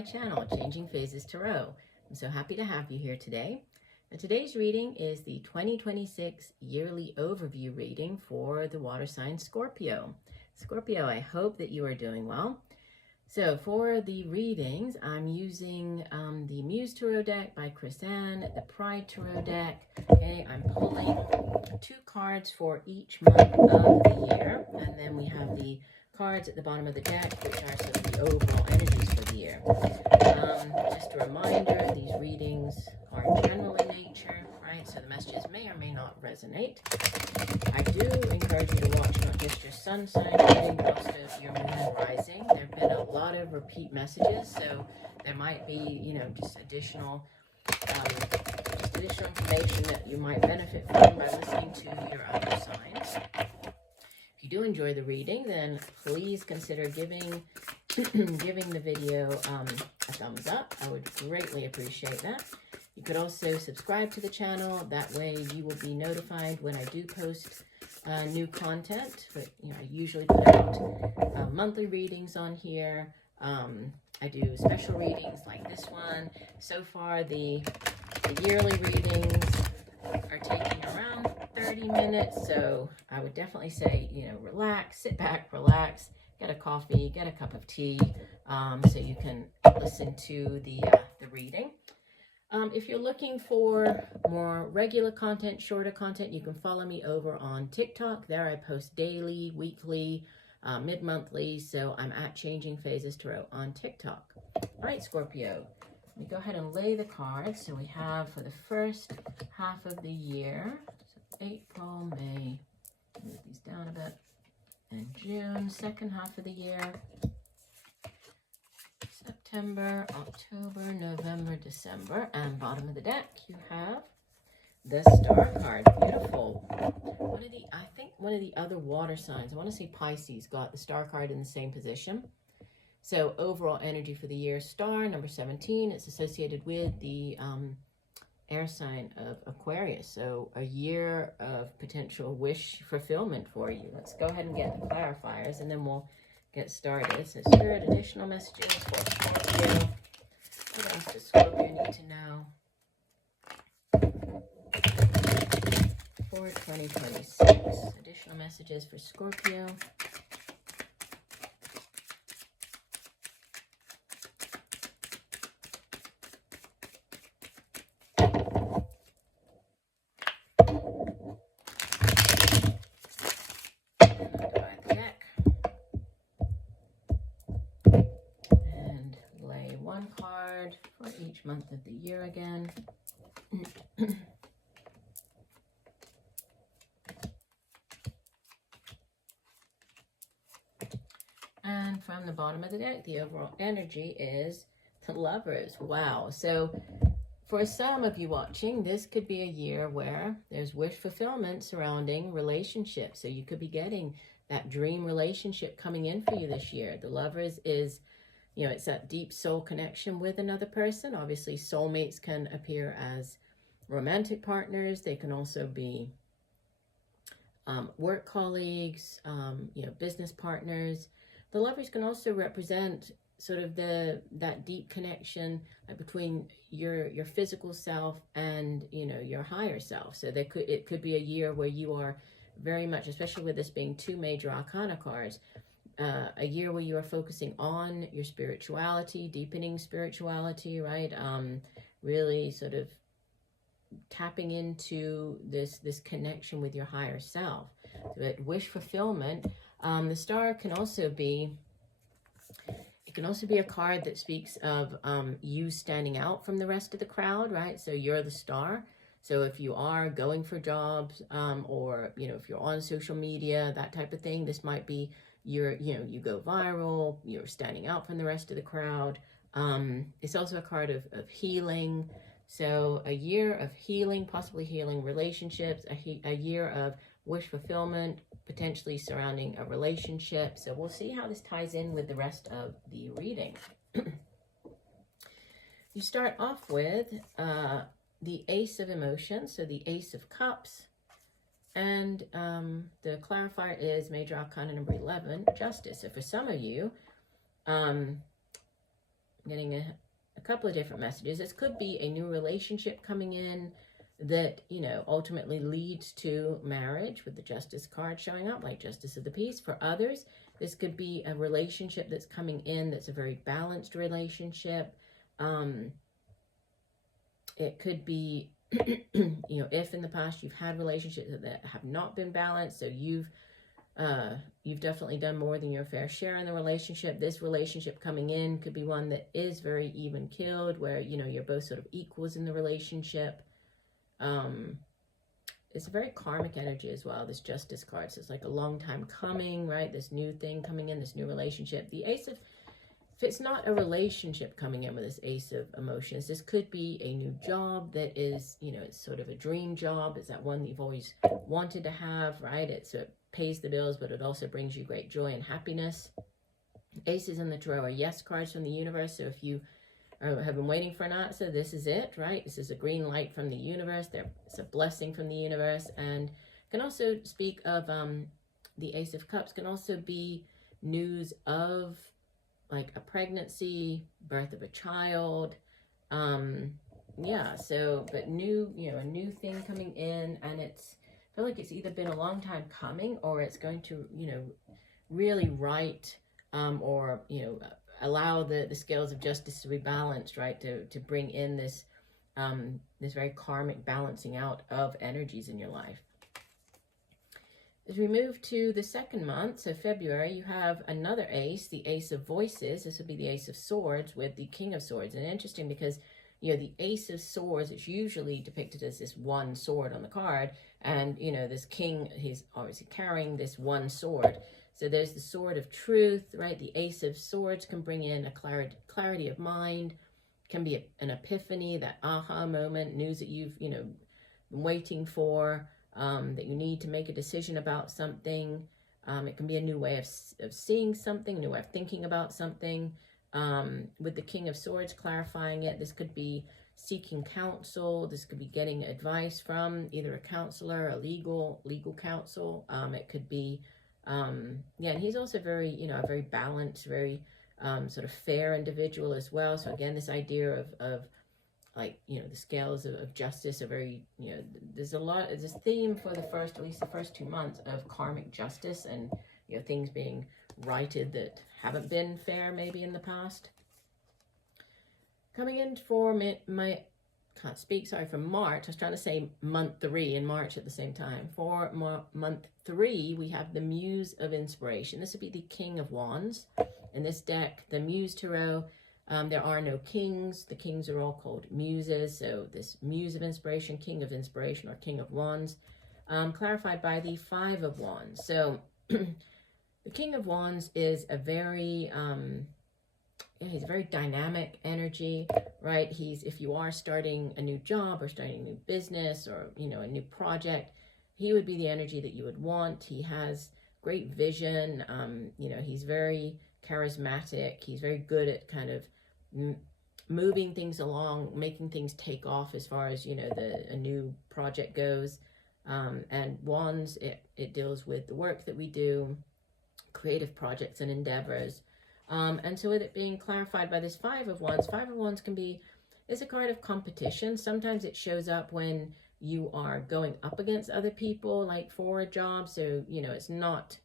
my channel, Changing Phases Tarot. I'm so happy to have you here today. And today's reading is the 2026 yearly overview reading for the water sign Scorpio. Scorpio, I hope that you are doing well. So for the readings, I'm using the Muse Tarot deck by Chris-Anne, the Pride Tarot deck. Okay, I'm pulling 2 cards for each month of the year, and then we have the cards at the bottom of the deck, which are sort of the overall energies for the year. Just a reminder, these readings are general in nature, right? So the messages may or may not resonate. I do encourage you to watch not just your sun sign reading, but also your moon and rising. There have been a lot of repeat messages, so there might be, just additional information that you might benefit from by listening to your other signs. If you do enjoy the reading, then please consider giving the video a thumbs up. I would greatly appreciate that. You could also subscribe to the channel. That way you will be notified when I do post new content. But I usually put out monthly readings on here. I do special readings like this one. So far, the yearly readings are taking around 30 minutes. So I would definitely say, relax, sit back, relax, get a coffee, get a cup of tea, so you can listen to the reading. If you're looking for more regular content, shorter content, you can follow me over on TikTok. There I post daily, weekly, mid-monthly. So I'm at Changing Phases Tarot on TikTok. All right, Scorpio, let me go ahead and lay the cards. So we have for the first half of the year, so April, May, move these down a bit, and June, second half of the year, September, October, November, December, and bottom of the deck you have the Star card. Beautiful. I think one of the other water signs, I want to say Pisces, got the Star card in the same position. So overall energy for the year, Star, number 17. It's associated with the air sign of Aquarius. So a year of potential wish fulfillment for you. Let's go ahead and get the clarifiers, and then we'll get started. So Spirit, additional messages for Scorpio. What else does Scorpio need to know for 2026? Additional messages for Scorpio. Card for each month of the year again. And from the bottom of the deck, the overall energy is the Lovers. Wow. So for some of you watching, this could be a year where there's wish fulfillment surrounding relationships. So you could be getting that dream relationship coming in for you this year. The Lovers is, it's that deep soul connection with another person. Obviously, soulmates can appear as romantic partners. They can also be work colleagues, business partners. The Lovers can also represent sort of that deep connection between your physical self and your higher self. So it could be a year where you are very much, especially with this being 2 major arcana cards, a year where you are focusing on your spirituality, deepening spirituality, right? Really sort of tapping into this connection with your higher self. So at wish fulfillment, the Star can also be, a card that speaks of you standing out from the rest of the crowd, right? So you're the star. So if you are going for jobs, or if you're on social media, that type of thing, this might be you go viral, you're standing out from the rest of the crowd. It's also a card of healing. So a year of healing, possibly healing relationships, a year of wish fulfillment, potentially surrounding a relationship. So we'll see how this ties in with the rest of the reading. You start off with the Ace of Emotions, so the Ace of Cups. And the clarifier is Major Arcana number 11, Justice. So for some of you, getting a couple of different messages. This could be a new relationship coming in that, you know, ultimately leads to marriage, with the Justice card showing up, like Justice of the Peace. For others, this could be a relationship that's coming in that's a very balanced relationship. It could be, you know, if in the past you've had relationships that have not been balanced, so you've definitely done more than your fair share in the relationship. This relationship coming in could be one that is very even-keeled, where, you know, you're both sort of equals in the relationship. It's a very karmic energy as well, this Justice card. So it's like a long time coming, right? This new thing coming in, this new relationship. The Ace of, if it's not a relationship coming in with this Ace of Emotions, this could be a new job that is, you know, it's sort of a dream job. It's that one that you've always wanted to have, right? It pays the bills, but it also brings you great joy and happiness. Aces in the Tarot are yes cards from the universe. So if you have been waiting for an answer, this is it, right? This is a green light from the universe. It's a blessing from the universe. And can also speak of the Ace of Cups, can also be news of like a pregnancy, birth of a child. Yeah, so, but new, you know, a new thing coming in, and I feel like it's either been a long time coming, or it's going to, you know, really right, or, you know, allow the scales of justice to be balanced, right? To bring in this, this very karmic balancing out of energies in your life. As we move to the second month, so February, you have another ace, the Ace of Voices. This would be the Ace of Swords with the King of Swords. And interesting because, you know, the Ace of Swords is usually depicted as this one sword on the card. And, you know, this king, he's obviously carrying this one sword. So there's the Sword of Truth, right? The Ace of Swords can bring in a clarity of mind, can be an epiphany, that aha moment, news that you've, you know, been waiting for, that you need to make a decision about something. It can be a new way of seeing something, a new way of thinking about something. With the King of Swords clarifying it, this could be seeking counsel. This could be getting advice from either a counselor, a legal counsel. It could be, yeah, and he's also very, you know, a very balanced, very sort of fair individual as well. So again, this idea of like, you know, the scales of justice are very, you know, there's this theme for at least the first 2 months of karmic justice, and, you know, things being righted that haven't been fair maybe in the past. Coming in for for March, I was trying to say month 3 and March at the same time. For month 3, we have the Muse of Inspiration. This would be the King of Wands. In this deck, the Muse Tarot, there are no kings. The kings are all called muses. So this Muse of Inspiration, King of Inspiration, or King of Wands, clarified by the 5 of Wands. So the King of Wands is a very, he's a very dynamic energy, right? If you are starting a new job or starting a new business, or, you know, a new project, he would be the energy that you would want. He has great vision. You know, he's very charismatic. He's very good at kind of moving things along, making things take off as far as, you know, a new project goes. And Wands, it deals with the work that we do, creative projects and endeavors. And so with it being clarified by this 5 of Wands, 5 of Wands is a card of competition. Sometimes it shows up when you are going up against other people, like for a job. So, you know, it's not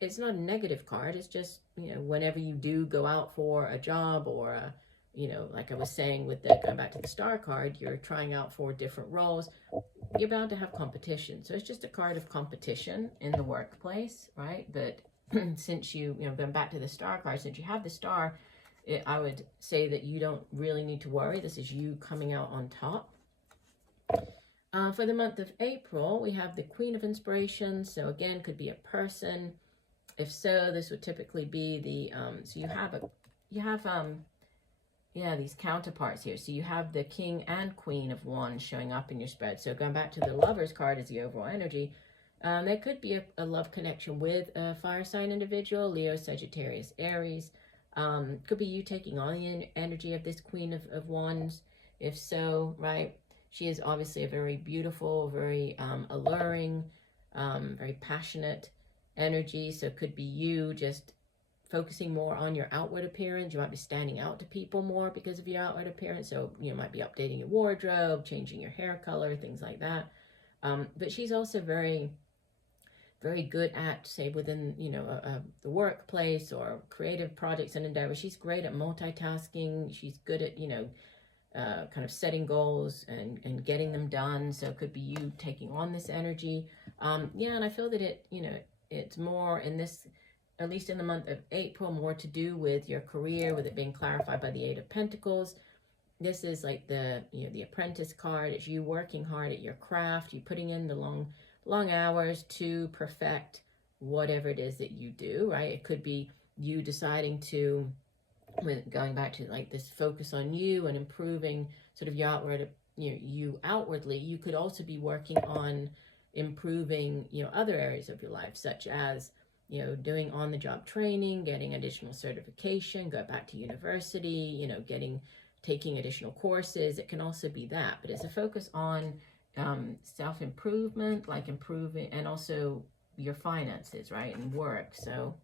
a negative card. It's just, you know, whenever you do go out for a job, or you know, like I was saying with going back to the Star card, you're trying out for different roles, you're bound to have competition. So it's just a card of competition in the workplace, right? But since you know, going back to the Star card, since you have the Star, I would say that you don't really need to worry. This is you coming out on top. For the month of April, we have the Queen of Inspiration. So again, could be a person. If so, this would typically be the, so you have these counterparts here. So you have the King and Queen of Wands showing up in your spread. So going back to the Lovers card as the overall energy, there could be a love connection with a fire sign individual, Leo, Sagittarius, Aries. Could be you taking on the energy of this Queen of Wands. If so, right, she is obviously a very beautiful, very alluring, very passionate energy. So it could be you just focusing more on your outward appearance. You might be standing out to people more because of your outward appearance. So you might be updating your wardrobe, changing your hair color, things like that. But she's also very, very good at, say, within, you know, the workplace or creative projects and endeavors. She's great at multitasking. She's good at, you know, kind of setting goals and getting them done. So it could be you taking on this energy. Yeah, and I feel that it, you know, it's more in this, at least in the month of April, more to do with your career, with it being clarified by the Eight of Pentacles. This is like the, you know, the apprentice card. It's you working hard at your craft, you putting in the long hours to perfect whatever it is that you do, right? It could be you deciding to, with going back to like this focus on you and improving sort of your outward, you know, you outwardly. You could also be working on improving, you know, other areas of your life, such as, you know, doing on-the-job training, getting additional certification, go back to university, you know, taking additional courses. It can also be that, but it's a focus on self-improvement, like improving, and also your finances, right, and work. So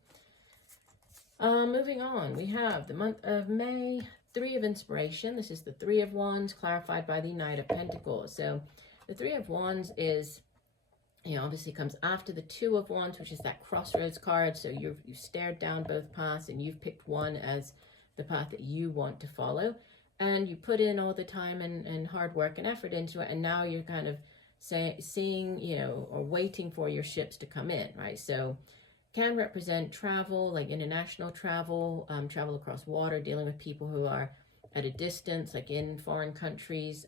moving on, we have the month of May, Three of Inspiration. This is the Three of Wands clarified by the Knight of Pentacles. So the Three of Wands is, you know, obviously comes after the Two of Wands, which is that crossroads card. So you've stared down both paths and you've picked one as the path that you want to follow. And you put in all the time and hard work and effort into it. And now you're kind of seeing, you know, or waiting for your ships to come in, right? So can represent travel, like international travel, travel across water, dealing with people who are at a distance, like in foreign countries.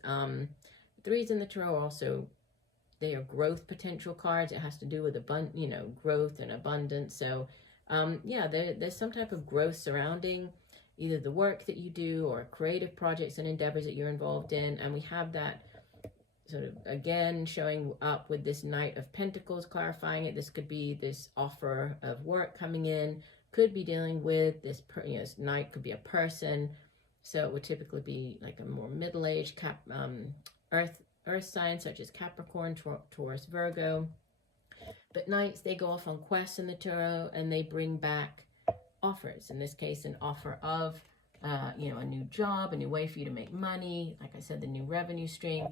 Threes in the Tarot also, they are growth potential cards. It has to do with you know, growth and abundance. So yeah, there's some type of growth surrounding either the work that you do or creative projects and endeavors that you're involved in. And we have that sort of again showing up with this Knight of Pentacles clarifying it. This could be this offer of work coming in, could be dealing with this, you know, this Knight could be a person. So it would typically be like a more middle-aged earth sign such as Capricorn, Taurus, Virgo. But Knights, they go off on quests in the Tarot and they bring back offers. In this case, an offer of, you know, a new job, a new way for you to make money. Like I said, the new revenue stream.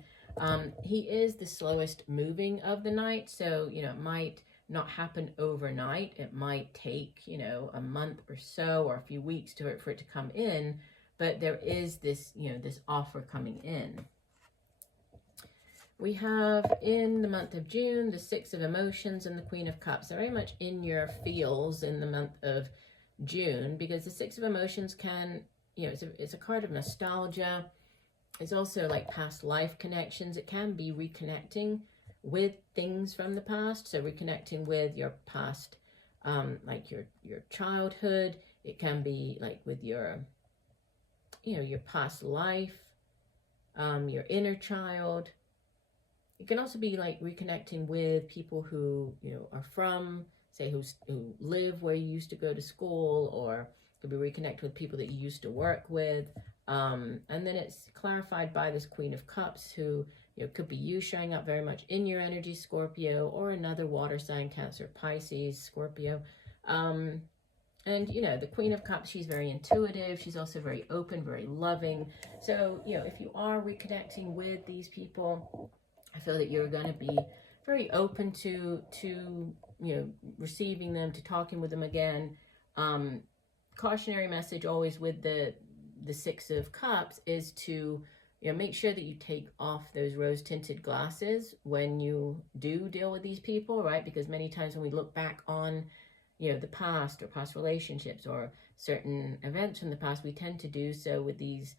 He is the slowest moving of the Knight. So, you know, it might not happen overnight. It might take, you know, a month or so or a few weeks for it to come in. But there is this, you know, this offer coming in. We have in the month of June, the Six of Emotions and the Queen of Cups. They're very much in your feels in the month of June, because the Six of Emotions can, you know, it's a card of nostalgia. It's also like past life connections. It can be reconnecting with things from the past. So reconnecting with your past, like your childhood. It can be like with your, you know, your past life, your inner child. It can also be like reconnecting with people who, you know, are from, say, who live where you used to go to school, or could be reconnect with people that you used to work with. And then it's clarified by this Queen of Cups, who, you know, could be you showing up very much in your energy, Scorpio, or another water sign, Cancer, Pisces, Scorpio. And, you know, the Queen of Cups, she's very intuitive. She's also very open, very loving. So, you know, if you are reconnecting with these people, I feel that you're going to be very open to, you know, receiving them, to talking with them again. Cautionary message always with the Six of Cups is to, you know, make sure that you take off those rose-tinted glasses when you do deal with these people, right? Because many times when we look back on, you know, the past or past relationships or certain events from the past, we tend to do so with these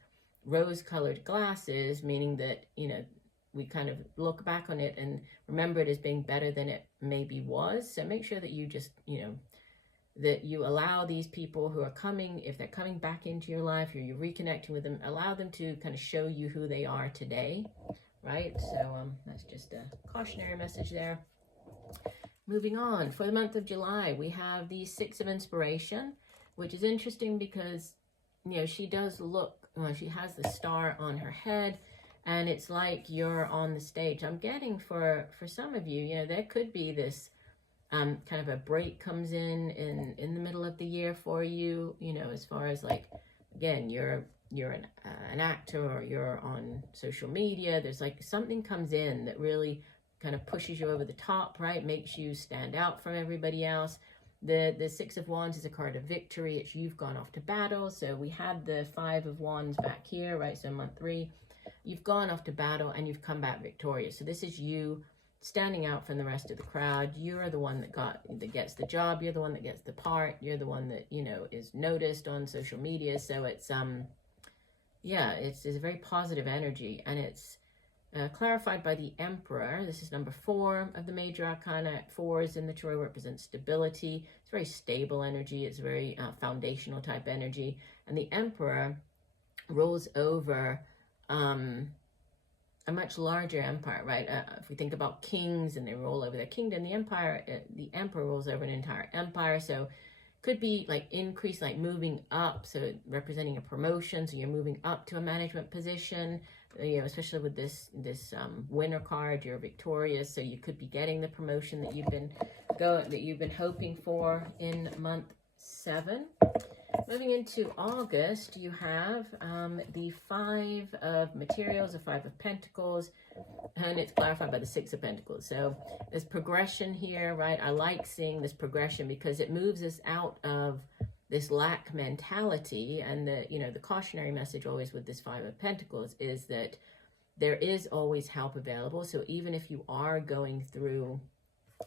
rose-colored glasses, meaning that, you know, we kind of look back on it and remember it as being better than it maybe was. So make sure that you just, you know, that you allow these people who are coming, if they're coming back into your life or you're reconnecting with them, allow them to kind of show you who they are today, right? So that's just a cautionary message there. Moving on, for the month of July, we have the Six of Inspiration, which is interesting because, you know, she does look, well, she has the star on her head, and it's like you're on the stage. I'm getting for some of you, you know, there could be this kind of a break comes in the middle of the year for you, you know, as far as like, again, you're an actor or you're on social media. There's like something comes in that really kind of pushes you over the top, right? Makes you stand out from everybody else. The Six of Wands is a card of victory. It's you've gone off to battle. So we had the Five of Wands back here, right? So month 3, you've gone off to battle and you've come back victorious. So this is you standing out from the rest of the crowd. You're the one that gets the job. You're the one that gets the part. You're the one that, you know, is noticed on social media. So it's yeah, it's a very positive energy, and it's clarified by the Emperor. This is number 4 of the major arcana. 4s in the tarot represent stability. It's very stable energy. It's very foundational type energy. And the Emperor rules over a much larger empire, right? If we think about kings and they rule over their kingdom, the Emperor rules over an entire empire. So could be like increase, like moving up, so representing a promotion. So you're moving up to a management position, you know, especially with this winner card, you're victorious. So you could be getting the promotion that you've been hoping for in month 7. Moving into August, you have the 5 of materials, the 5 of pentacles, and it's clarified by the 6 of pentacles. So there's progression here, right? I like seeing this progression because it moves us out of this lack mentality. And the, you know, the cautionary message always with this 5 of pentacles is that there is always help available. So even if you are going through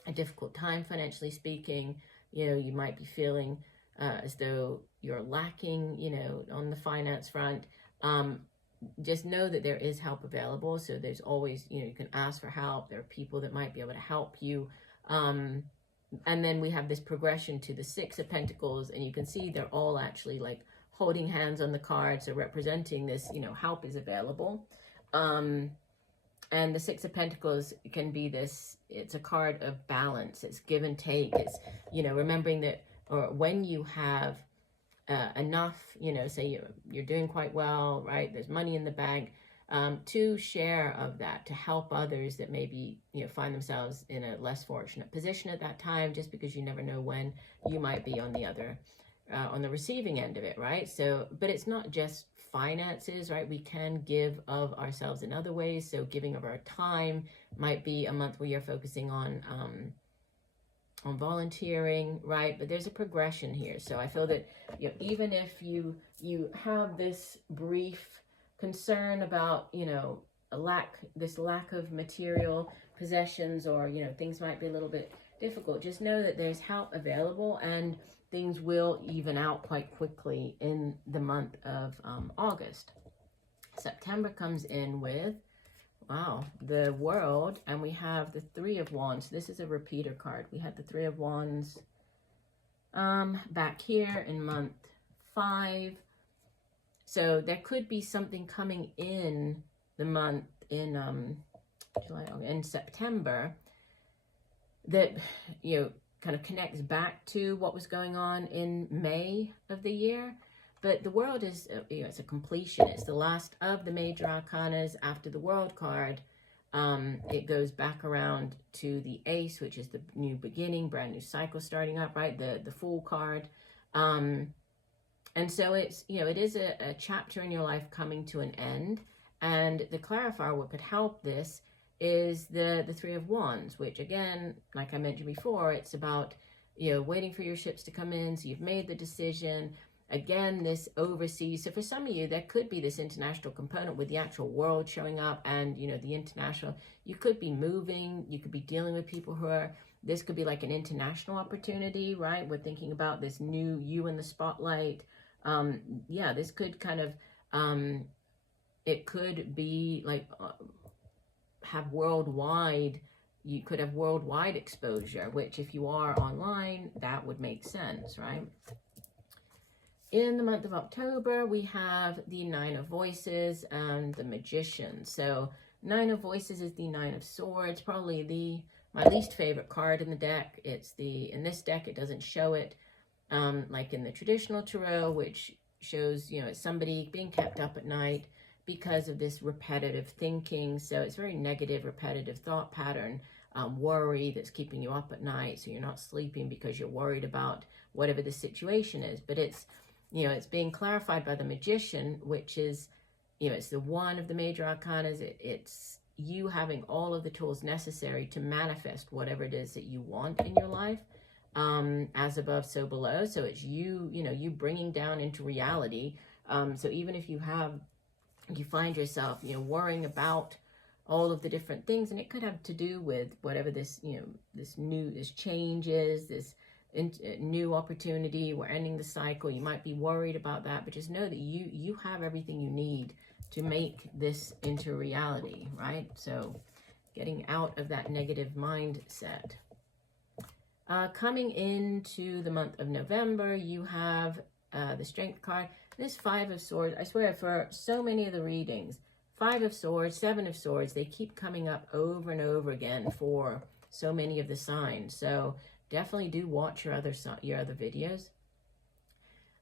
a difficult time, financially speaking, you know, you might be feeling as though you're lacking, you know, on the finance front, just know that there is help available. So there's always, you know, you can ask for help. There are people that might be able to help you. And then we have this progression to the 6 of pentacles, and you can see they're all actually like holding hands on the card. So representing this, you know, help is available. And the 6 of pentacles can be this, it's a card of balance. It's give and take. It's, you know, remembering that, or when you have enough, you know, say you're doing quite well, right? There's money in the bank, to share of that, to help others that maybe, you know, find themselves in a less fortunate position at that time, just because you never know when you might be on the other, on the receiving end of it, right? So, but it's not just finances, right? We can give of ourselves in other ways. So giving of our time might be a month where you're focusing on volunteering, right? But there's a progression here. So I feel that, you know, even if you have this brief concern about, you know, this lack of material possessions, or, you know, things might be a little bit difficult, just know that there's help available, and things will even out quite quickly in the month of August. September comes in with, wow, the World, and we have the 3 of Wands. This is a repeater card. We had the 3 of Wands back here in month 5. So there could be something coming in the month in September that, you know, kind of connects back to what was going on in May of the year. But the World is, you know, it's a completion. It's the last of the major arcanas. After the World card, it goes back around to the Ace, which is the new beginning, brand new cycle starting up, right? The Fool card. And so it's, you know, it is a chapter in your life coming to an end. And the clarifier, what could help this is the 3 of Wands, which again, like I mentioned before, it's about, you know, waiting for your ships to come in. So you've made the decision. Again, this overseas. So for some of you, there could be this international component with the actual World showing up, and, you know, the international, you could be moving, you could be dealing with people who are, this could be like an international opportunity, right? We're thinking about this new you in the spotlight. Yeah, this could kind of, it could be like, have worldwide, you could have worldwide exposure, which if you are online, that would make sense, right? In the month of October, we have the 9 of Voices and the Magician. So 9 of Voices is the 9 of Swords, probably my least favorite card in the deck. It's in this deck, it doesn't show it like in the traditional tarot, which shows, you know, it's somebody being kept up at night because of this repetitive thinking. So it's very negative, repetitive thought pattern. worry that's keeping you up at night, so you're not sleeping because you're worried about whatever the situation is. But it's, you know, it's being clarified by the Magician, which is, you know, it's the one of the major arcana. It's you having all of the tools necessary to manifest whatever it is that you want in your life, as above, so below. So it's you, you know, you bringing down into reality. So even if you find yourself, you know, worrying about all of the different things, and it could have to do with whatever this, you know, this change is, this new opportunity, we're ending the cycle. You might be worried about that, but just know that you have everything you need to make this into reality, right? So getting out of that negative mindset. Coming into the month of November, you have the Strength card. This Five of Swords, I swear, for so many of the readings, Five of Swords, Seven of Swords, they keep coming up over and over again for so many of the signs. So definitely do watch your other videos.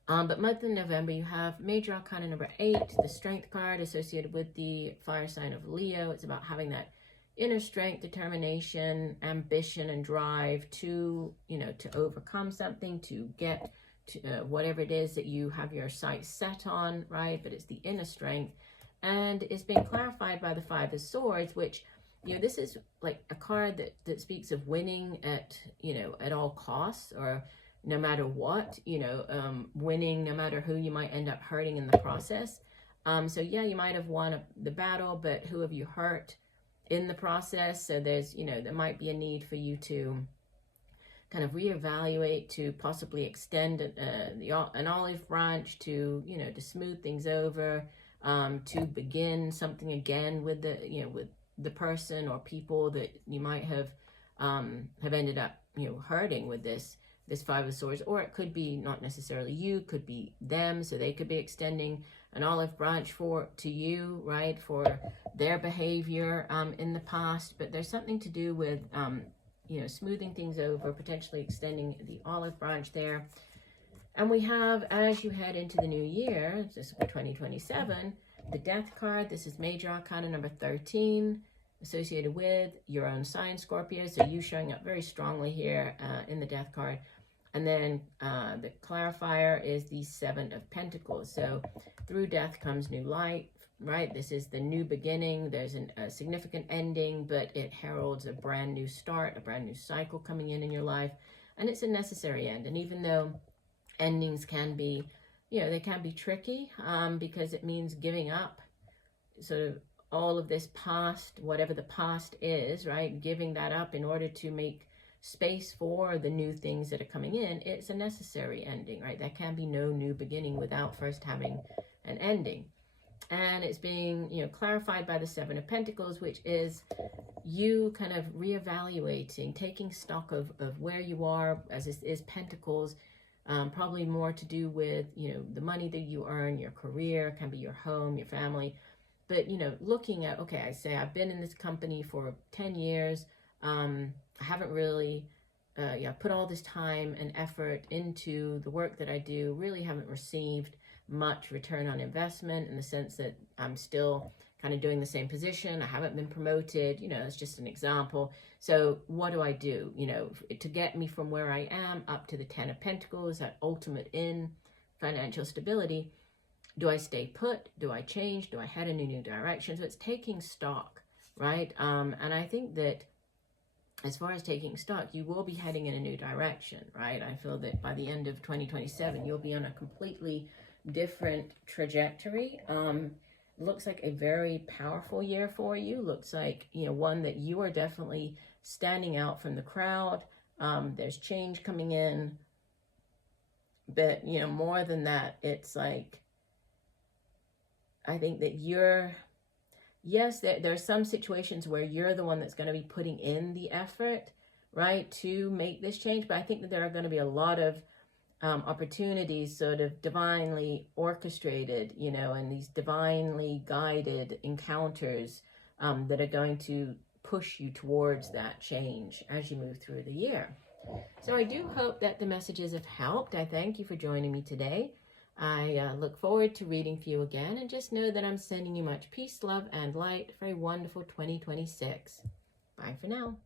But month of November, you have Major Arcana number 8, the Strength card associated with the fire sign of Leo. It's about having that inner strength, determination, ambition, and drive to, you know, to overcome something, to get to whatever it is that you have your sights set on, right? But it's the inner strength. And it's being clarified by the Five of Swords, which, you know, this is like a card that speaks of winning at, you know, at all costs, or no matter what, you know, winning no matter who you might end up hurting in the process. So yeah, you might have won the battle, but who have you hurt in the process? So there's, you know, there might be a need for you to kind of reevaluate, to possibly extend an olive branch, to, you know, to smooth things over, to begin something again with the, you know, with the person or people that you might have ended up, you know, hurting with this Five of Swords. Or it could be not necessarily you, could be them, so they could be extending an olive branch to you, right, for their behavior in the past. But there's something to do with you know, smoothing things over, potentially extending the olive branch there. And we have, as you head into the new year, this is for 2027, the Death card. This is Major Arcana number 13, associated with your own sign, Scorpio. So you showing up very strongly here in the Death card. And then the clarifier is the Seven of Pentacles. So through death comes new light, right? This is the new beginning. There's a significant ending, but it heralds a brand new start, a brand new cycle coming in your life. And it's a necessary end. And even though endings can be, you know, they can be tricky because it means giving up sort of all of this past, whatever the past is, right? Giving that up in order to make space for the new things that are coming in. It's a necessary ending, right? There can be no new beginning without first having an ending. And it's being, you know, clarified by the Seven of Pentacles, which is you kind of reevaluating, taking stock of where you are, as this is Pentacles, probably more to do with, you know, the money that you earn, your career, can be your home, your family. But, you know, looking at, okay, I say I've been in this company for 10 years. I haven't really put all this time and effort into the work that I do, really haven't received much return on investment, in the sense that I'm still kind of doing the same position. I haven't been promoted, you know, it's just an example. So what do I do, you know, to get me from where I am up to the Ten of Pentacles, that ultimate in financial stability? Do I stay put? Do I change? Do I head in a new direction? So it's taking stock, right? And I think that as far as taking stock, you will be heading in a new direction, right? I feel that by the end of 2027, you'll be on a completely different trajectory. Looks like a very powerful year for you. Looks like, you know, one that you are definitely standing out from the crowd. There's change coming in. But, you know, more than that, it's like, I think that you're, yes, there are some situations where you're the one that's going to be putting in the effort, right, to make this change. But I think that there are going to be a lot of opportunities sort of divinely orchestrated, you know, and these divinely guided encounters that are going to push you towards that change as you move through the year. So I do hope that the messages have helped. I thank you for joining me today. I look forward to reading for you again, and just know that I'm sending you much peace, love, and light for a wonderful 2026. Bye for now.